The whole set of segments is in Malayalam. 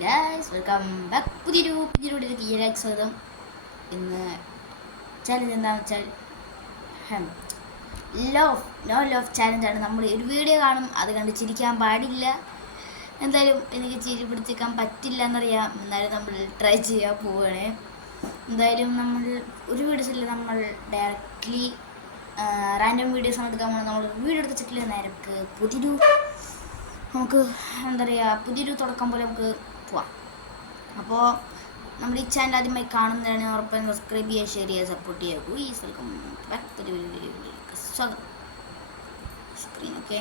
ഗൈസ് വെൽക്കം ബാക്ക് പുതിയൊരു ഈയിലേക്ക് സ്വാഗതം. ഇന്ന് ചാലഞ്ച് എന്താണെന്ന് വെച്ചാൽ ലവ് ചാലഞ്ചാണ്. നമ്മൾ ഒരു വീഡിയോ കാണും, അത് കണ്ട് ചിരിക്കാൻ പാടില്ല. എന്തായാലും എനിക്ക് ചിരി പിടിച്ചിരിക്കാൻ പറ്റില്ല എന്നറിയാം, എന്നാലും നമ്മൾ ട്രൈ ചെയ്യാൻ പോവുകയാണ്. എന്തായാലും നമ്മൾ ഒരു വീഡിയോസില്ല, നമ്മൾ ഡയറക്റ്റ്ലി റാൻഡം വീഡിയോസാണ് എടുക്കാൻ പോകുന്നത്. നമ്മൾ വീഡിയോ എടുത്തിട്ടില്ല, നേരക്ക് നമുക്ക് എന്താ പറയുക, പുതിയൊരു തുടക്കം പോലെ നമുക്ക് പോവാം. അപ്പോൾ നമ്മുടെ ഈ ചാനൽ ആദ്യമായി കാണുന്നതാണ്, ഉറപ്പായും സബ്സ്ക്രൈബ് ചെയ്യുക, ഷെയർ ചെയ്യുക, സപ്പോർട്ട് ചെയ്യുക. വെൽക്കം ബാക്ക് വീഡിയോയിലേക്ക് സ്വാഗതം. Screen okay.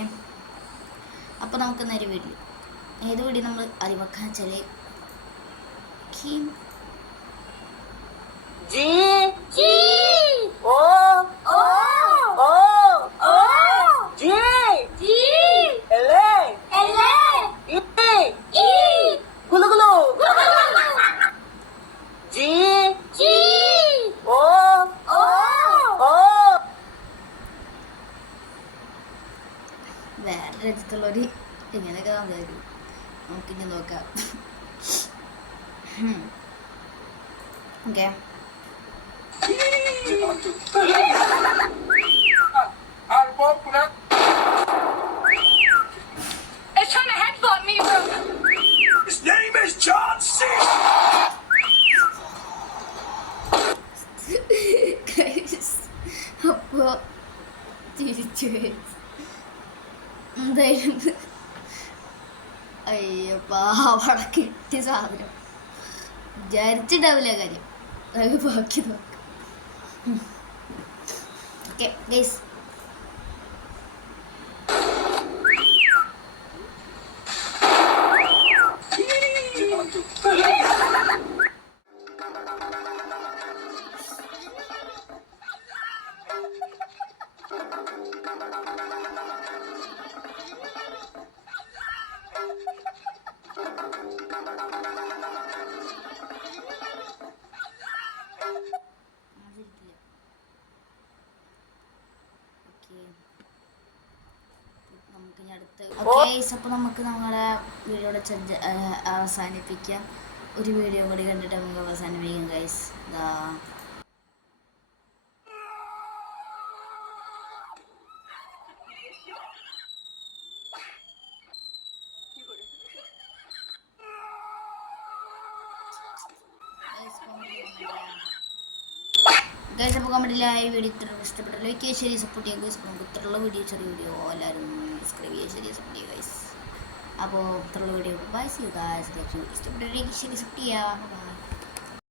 അപ്പോൾ നമുക്ക് നേരെ വീഡിയോ, ഏത് വീഡിയോ നമ്മൾ ആദ്യം വെക്കാൻ വെച്ചാൽ വേറെ രാജ്യത്തുള്ളവർ ഇങ്ങനെയൊക്കെ സംസാരിക്കും. നമുക്കിനി നോക്കാം. Okay. It's trying to headbutt me, bro. His name is John C. അപ്പോൾ തിരിച്ചു എന്തായാലും അയ്യപ്പാ അവിടെ കിട്ടിയ സാധനം വിചാരിച്ചിട്ടാവില്ല കാര്യം. അത് ബാക്കി നോക്കാം. ഓക്കെ ഗൈസ്, നമുക്കിനി അടുത്ത അപ്പോൾ നമുക്ക് നമ്മളെ വീഡിയോയുടെ അവസാനിപ്പിക്കാം. ഒരു വീഡിയോ കൂടി കണ്ടിട്ട് നമുക്ക് അവസാനിപ്പിക്കാം ഗൈസ്. ഗൈസ് അപ്പോൾ കമൻറ്റിലായി വീഡിയോ ഇത്ര ഇഷ്ടപ്പെട്ട ലൈക്ക് ചെയ്യുക, ശരി സപ്പോർട്ട് ചെയ്യുക ഗൈസ്. നമുക്ക് ഇത്രയുള്ള വീഡിയോ, ചെറിയ വീഡിയോ എല്ലാവരും സബ്സ്ക്രൈബ് ചെയ്യുക, ശരി സപ്പോർട്ട് ചെയ്യുക ഗൈസ്. അപ്പോൾ ഇത്രയുള്ള video bye. See you guys. ഇഷ്ടപ്പെട്ട ശരി സപ്പോർട്ട് ചെയ്യുക. ബൈ.